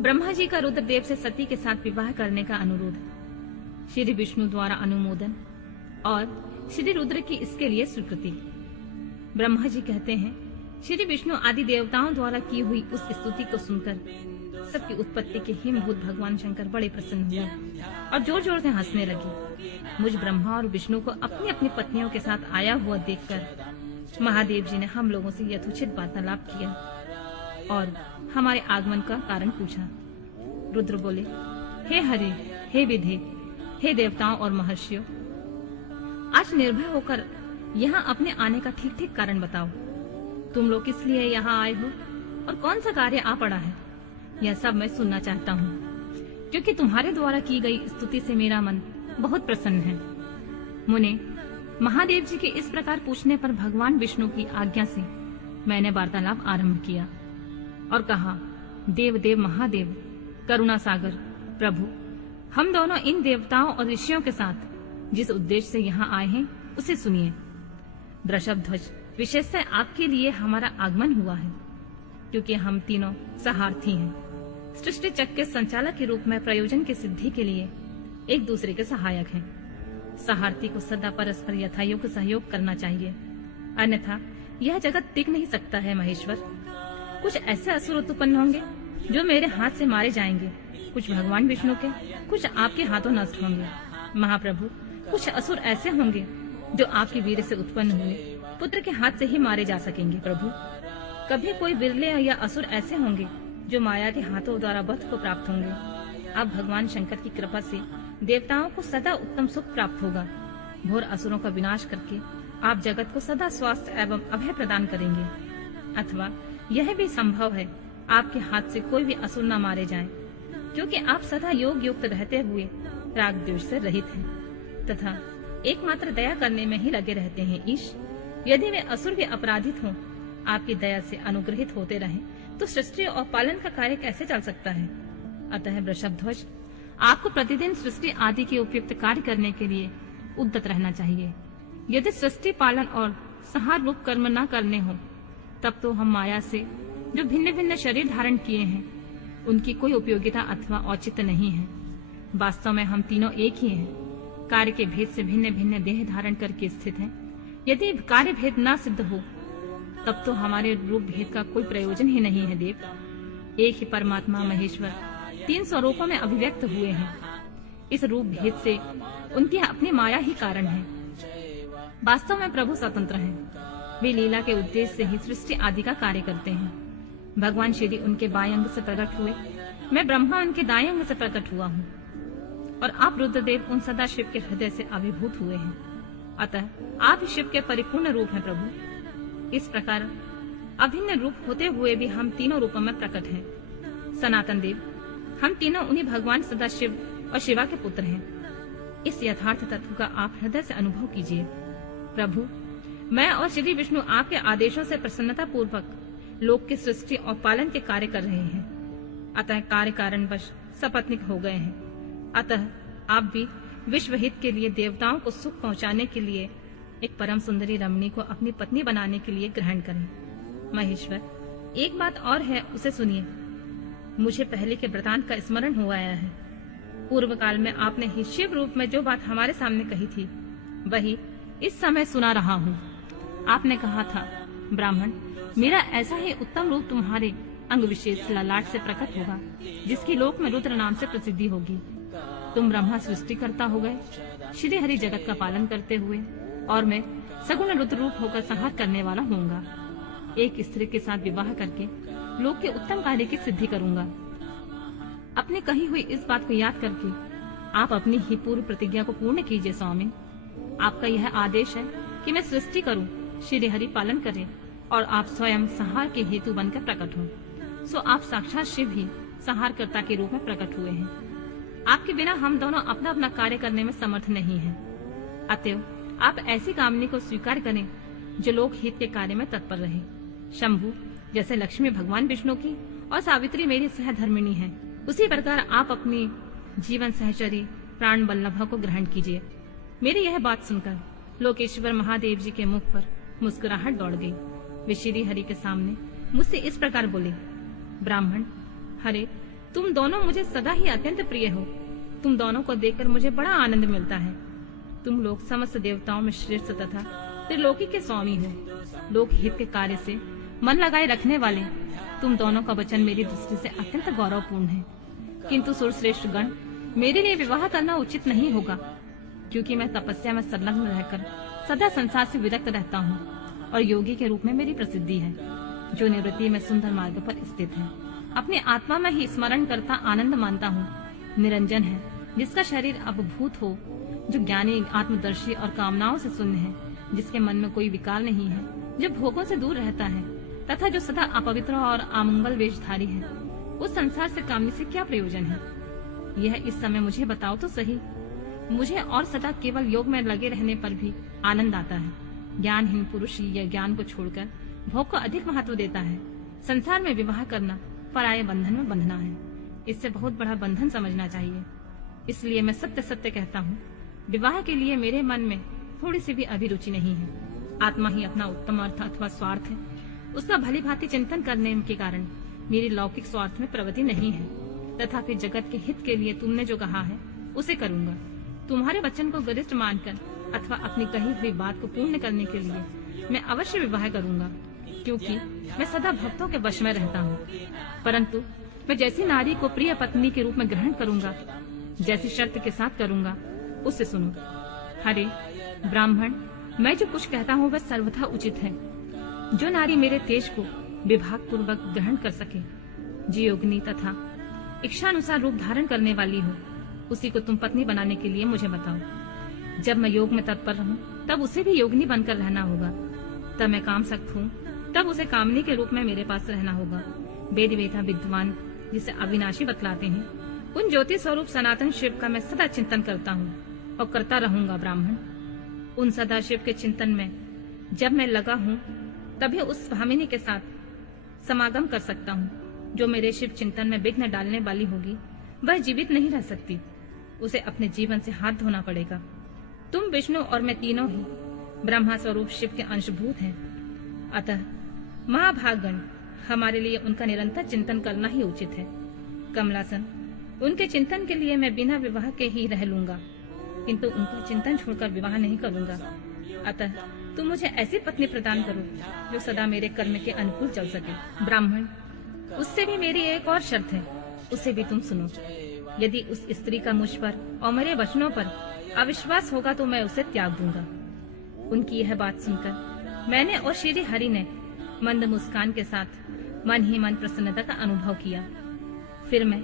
ब्रह्मा जी का रुद्रदेव से सती के साथ विवाह करने का अनुरोध, श्री विष्णु द्वारा अनुमोदन और श्री रुद्र की इसके लिए स्वीकृति। ब्रह्मा जी कहते हैं, श्री विष्णु आदि देवताओं द्वारा की हुई उस स्तुति को सुनकर सबकी उत्पत्ति के हिमभूत भगवान शंकर बड़े प्रसन्न हुए और जोर जोर से हंसने लगे। मुझ ब्रह्मा और विष्णु को अपनी अपनी पत्नियों के साथ आया हुआ देखकर महादेव जी ने हम लोगों से यथोचित वार्तालाप किया और हमारे आगमन का कारण पूछा। रुद्र बोले, हे हरे, हे विधे, हे देवताओं और महर्षियों, आज निर्भय होकर यहाँ अपने आने का ठीक ठीक कारण बताओ। तुम लोग किस लिए यहाँ आए हो और कौन सा कार्य आ पड़ा है, यह सब मैं सुनना चाहता हूँ, क्योंकि तुम्हारे द्वारा की गई स्तुति से मेरा मन बहुत प्रसन्न है। मुने, महादेव जी के इस प्रकार पूछने पर भगवान विष्णु की आज्ञा से मैंने वार्तालाप आरंभ किया और कहा, देव देव महादेव, करुणा सागर प्रभु, हम दोनों इन देवताओं और ऋषियों के साथ जिस उद्देश्य से यहाँ आए हैं उसे सुनिए। वृषभध्वज, विशेषतः आपके लिए हमारा आगमन हुआ है, क्योंकि हम तीनों सहार्थी हैं। सृष्टि चक्र के संचालक के रूप में प्रयोजन की सिद्धि के लिए एक दूसरे के सहायक हैं। सहार्थी को सदा परस्पर यथायोग्य सहयोग करना चाहिए, अन्यथा यह जगत टिक नहीं सकता है। महेश्वर, कुछ ऐसे असुर उत्पन्न होंगे जो मेरे हाथ से मारे जाएंगे, कुछ भगवान विष्णु के, कुछ आपके हाथों नष्ट होंगे। महाप्रभु, कुछ असुर ऐसे होंगे जो आपके वीर से उत्पन्न हुए पुत्र के हाथ से ही मारे जा सकेंगे। प्रभु, कभी कोई बिरले या असुर ऐसे होंगे जो माया के हाथों द्वारा वध को प्राप्त होंगे। अब भगवान शंकर की कृपा से देवताओं को सदा उत्तम सुख प्राप्त होगा। घोर असुरों का विनाश करके आप जगत को सदा स्वास्थ्य एवं अभय प्रदान करेंगे। अथवा यह भी संभव है आपके हाथ से कोई भी असुर न मारे जाएं, क्योंकि आप सदा योग युक्त रहते हुए राग द्वेष से रहित हैं तथा एकमात्र दया करने में ही लगे रहते हैं। ईश, यदि वे असुर भी अपराधित हों, आपकी दया से अनुग्रहित होते रहें, तो सृष्टि और पालन का कार्य कैसे चल सकता है। अतः वृषभध्वज, आपको प्रतिदिन सृष्टि आदि के उपयुक्त कार्य करने के लिए उद्यत रहना चाहिए। यदि सृष्टि पालन और संहार रूप कर्म न करने हो, तब तो हम माया से जो भिन्न भिन्न शरीर धारण किए हैं उनकी कोई उपयोगिता अथवा औचित्य नहीं है। वास्तव में हम तीनों एक ही हैं, कार्य के भेद से भिन्न भिन्न देह धारण करके स्थित हैं। यदि कार्य भेद न सिद्ध हो, तब तो हमारे रूप भेद का कोई प्रयोजन ही नहीं है। देव, एक ही परमात्मा महेश्वर 3 स्वरूपों में अभिव्यक्त हुए हैं। इस रूप भेद से उनकी अपनी माया ही कारण है। वास्तव में प्रभु स्वतंत्र हैं। वे लीला के उद्देश्य से ही सृष्टि आदि का कार्य करते हैं। भगवान श्री उनके बाएं अंग से प्रकट हुए, मैं ब्रह्मा उनके दाएं अंग से प्रकट हुआ हूँ, और आप रुद्रदेव उन सदा शिव के हृदय से आविर्भूत हुए हैं। अतः आप शिव के परिपूर्ण रूप हैं। प्रभु, इस प्रकार अभिन्न रूप होते हुए भी हम तीनों रूपों में प्रकट हैं। सनातन देव, हम तीनों उन्हीं भगवान सदाशिव और शिवा के पुत्र हैं। इस यथार्थ तत्व का आप हृदय से अनुभव कीजिए। प्रभु, मैं और श्री विष्णु आपके आदेशों से प्रसन्नता पूर्वक लोक की सृष्टि और पालन के कार्य कर रहे हैं। अतः कार्य कारणवश सपत्नीक हो गए हैं। अतः आप भी विश्व हित के लिए देवताओं को सुख पहुंचाने के लिए एक परम सुंदरी रमणी को अपनी पत्नी बनाने के लिए ग्रहण करें। महेश्वर, एक बात और है, उसे सुनिए। मुझे पहले के वृतांत का स्मरण हो आया है। पूर्व काल में आपने ही शिव रूप में जो बात हमारे सामने कही थी, वही इस समय सुना रहा हूँ। आपने कहा था, ब्राह्मण, मेरा ऐसा ही उत्तम रूप तुम्हारे अंग विशेष ललाट से प्रकट होगा, जिसकी लोक में रुद्र नाम से प्रसिद्धि होगी। तुम ब्रह्मा सृष्टि करता हो गए, श्री हरि जगत का पालन करते हुए, और मैं सगुण रुद्र रूप होकर संहार करने वाला होऊंगा। एक स्त्री के साथ विवाह करके लोक के उत्तम कार्य की सिद्धि करूंगा। अपने कही हुई इस बात को याद करके आप अपनी ही पूर्व प्रतिज्ञा को पूर्ण कीजिए। स्वामी, आपका यह आदेश है कि मैं सृष्टि करूं, श्री हरि पालन करें, और आप स्वयं संहार के हेतु बनकर प्रकट हो। सो आप साक्षात शिव ही संहारकर्ता के रूप में प्रकट हुए हैं। आपके बिना हम दोनों अपना अपना कार्य करने में समर्थ नहीं हैं। अतएव आप ऐसी कामनी को स्वीकार करें जो लोक हित के कार्य में तत्पर रहे। शंभु, जैसे लक्ष्मी भगवान विष्णु की और सावित्री मेरी सहधर्मिणी है, उसी प्रकार आप अपनी जीवन सहचरी प्राण वल्लभा को ग्रहण कीजिए। मेरी यह बात सुनकर लोकेश्वर महादेव जी के मुख पर मुस्कुराहट दौड़ गई। वे श्री हरि के सामने मुझसे इस प्रकार बोले, ब्राह्मण, हरे, तुम दोनों मुझे सदा ही अत्यंत प्रिय हो। तुम दोनों को देखकर मुझे बड़ा आनंद मिलता है। तुम लोग समस्त देवताओं में श्रेष्ठ तथा त्रिलोकी के स्वामी हो। लोक हित के कार्य से मन लगाए रखने वाले तुम दोनों का वचन मेरी दृष्टि से अत्यंत गौरवपूर्ण है। किंतु सुरश्रेष्ठ गण, मेरे लिए विवाह करना उचित नहीं होगा, क्योंकि मैं तपस्या में संलग्न रहकर सदा संसार से विरक्त रहता हूँ और योगी के रूप में मेरी प्रसिद्धि है, जो निवृत्ति में सुंदर मार्ग पर स्थित है। अपने आत्मा में ही स्मरण करता आनंद मानता हूँ। निरंजन है, जिसका शरीर अवभूत हो, जो ज्ञानी, आत्मदर्शी और कामनाओं से शून्य है, जिसके मन में कोई विकार नहीं है, जो भोगों से दूर रहता है तथा जो सदा अपवित्र और अमंगल वेशधारी है। उस संसार से कामने से क्या प्रयोजन है? यह इस समय मुझे बताओ तो सही। मुझे और सदा केवल योग में लगे रहने पर भी आनंद आता है। ज्ञानहीन पुरुष यह ज्ञान को छोड़कर भोग को अधिक महत्व देता है। संसार में विवाह करना पराये बंधन में बंधना है। इससे बहुत बड़ा बंधन समझना चाहिए। इसलिए मैं सत्य सत्य कहता हूँ, विवाह के लिए मेरे मन में थोड़ी सी भी अभिरुचि नहीं है। आत्मा ही अपना उत्तम अर्थ अथवा स्वार्थ है। उसका भली भांति चिंतन करने के कारण मेरी लौकिक स्वार्थ में प्रवृत्ति नहीं है, तथा फिर जगत के हित के लिए तुमने जो कहा है उसे करूंगा। तुम्हारे वचन को गरिष्ठ मानकर अथवा अपनी कही हुई बात को पूर्ण करने के लिए मैं अवश्य विवाह करूंगा, क्योंकि मैं सदा भक्तों के वश में रहता हूँ। परंतु मैं जैसी नारी को प्रिय पत्नी के रूप में ग्रहण करूंगा, जैसी शर्त के साथ करूंगा, उससे सुनो। हरे ब्राह्मण, मैं जो कुछ कहता हूँ वह सर्वथा उचित है। जो नारी मेरे तेज को विभाग पूर्वक ग्रहण कर सके, जियोग्नि तथा इच्छानुसार रूप धारण करने वाली हो, उसी को तुम पत्नी बनाने के लिए मुझे बताओ। जब मैं योग में तत्पर रहूं, तब उसे भी योगिनी बनकर रहना होगा। तब मैं काम सक्त हूँ, तब उसे कामनी के रूप में मेरे पास रहना होगा। वेद वेदा विद्वान जिसे अविनाशी बतलाते हैं, उन ज्योति स्वरूप सनातन शिव का मैं सदा चिंतन करता हूँ और करता रहूंगा। ब्राह्मण, उन सदा शिव के चिंतन में जब मैं लगा हूँ, तभी उस भामिनी के साथ समागम कर सकता हूँ। जो मेरे शिव चिंतन में विघ्न डालने वाली होगी, वह जीवित नहीं रह सकती। उसे अपने जीवन से हाथ धोना पड़ेगा। तुम विष्णु और मैं तीनों ही ब्रह्मा स्वरूप शिव के अंशभूत हैं। अतः महाभागगण, हमारे लिए उनका निरंतर चिंतन करना ही उचित है। कमलासन, उनके चिंतन के लिए मैं बिना विवाह के ही रह लूंगा, किंतु उनका चिंतन छोड़कर विवाह नहीं करूंगा। अतः तुम मुझे ऐसी पत्नी प्रदान करो जो सदा मेरे कर्म के अनुकूल चल सके। ब्राह्मण, उससे भी मेरी एक और शर्त है, उसे भी तुम सुनो। यदि उस स्त्री का मुझ पर और मेरे वचनों पर अविश्वास होगा तो मैं उसे त्याग दूंगा। उनकी यह बात सुनकर मैंने और श्री हरि ने मंद मुस्कान के साथ मन ही मन प्रसन्नता का अनुभव किया। फिर मैं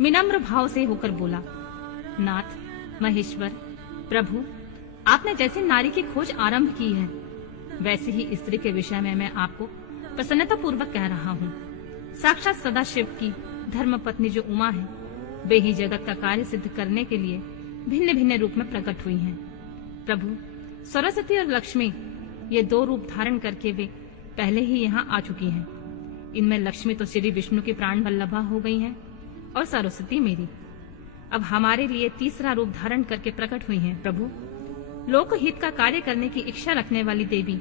विनम्र भाव से होकर बोला, नाथ, महेश्वर, प्रभु, आपने जैसे नारी की खोज आरंभ की है, वैसे ही स्त्री के विषय में मैं आपको प्रसन्नता पूर्वक कह रहा हूँ। साक्षात सदाशिव की धर्म पत्नी जो उमा है, वे ही जगत का कार्य सिद्ध करने के लिए भिन्न भिन्न रूप में प्रकट हुई हैं। प्रभु, सरस्वती और लक्ष्मी, ये दो रूप धारण करके वे पहले ही यहाँ आ चुकी हैं। इनमें लक्ष्मी तो श्री विष्णु की प्राण वल्लभा हो गई हैं और सरस्वती मेरी अब हमारे लिए तीसरा रूप धारण करके प्रकट हुई हैं। प्रभु, लोकहित का कार्य करने की इच्छा रखने वाली देवी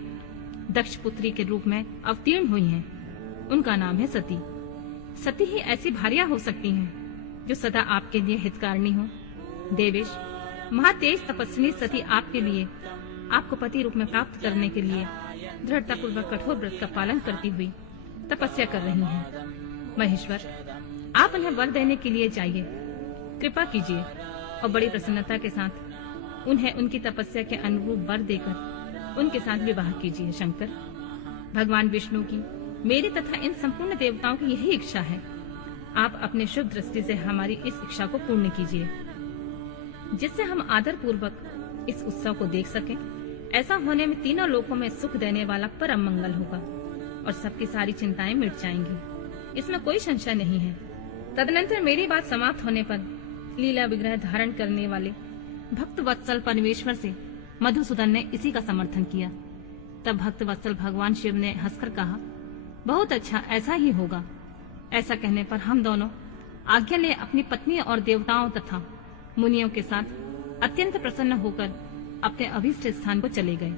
दक्ष पुत्री के रूप में अवतीर्ण हुई हैं। उनका नाम है सती। सती ही ऐसी भार्या हो सकती हैं जो सदा आपके लिए हितकारिणी हो। देवेश, महातेज तपस्विनी सती आपके लिए, आपको पति रूप में प्राप्त करने के लिए दृढ़ता पूर्वक कठोर व्रत का पालन करती हुई तपस्या कर रही हैं। महेश्वर, आप उन्हें वर देने के लिए जाइए, कृपा कीजिए और बड़ी प्रसन्नता के साथ उन्हें उनकी तपस्या के अनुरूप वर देकर उनके साथ विवाह कीजिए। शंकर, भगवान विष्णु की, मेरी तथा इन संपूर्ण देवताओं की यही इच्छा है। आप अपने शुभ दृष्टि से हमारी इस इच्छा को पूर्ण कीजिए, जिससे हम आदर पूर्वक इस उत्सव को देख सकें। ऐसा होने में तीनों लोकों में सुख देने वाला परम मंगल होगा और सबकी सारी चिंताएं मिट जाएंगी, इसमें कोई संशय नहीं है। तदनंतर मेरी बात समाप्त होने पर लीला विग्रह धारण करने वाले भक्त वत्सल परमेश्वर से मधुसूदन ने इसी का समर्थन किया। तब भक्त वत्सल भगवान शिव ने हंसकर कहा, बहुत अच्छा, ऐसा ही होगा। ऐसा कहने पर हम दोनों आज्ञा ले अपनी पत्नी और देवताओं तथा मुनियों के साथ अत्यंत प्रसन्न होकर अपने अभीष्ट स्थान को चले गए।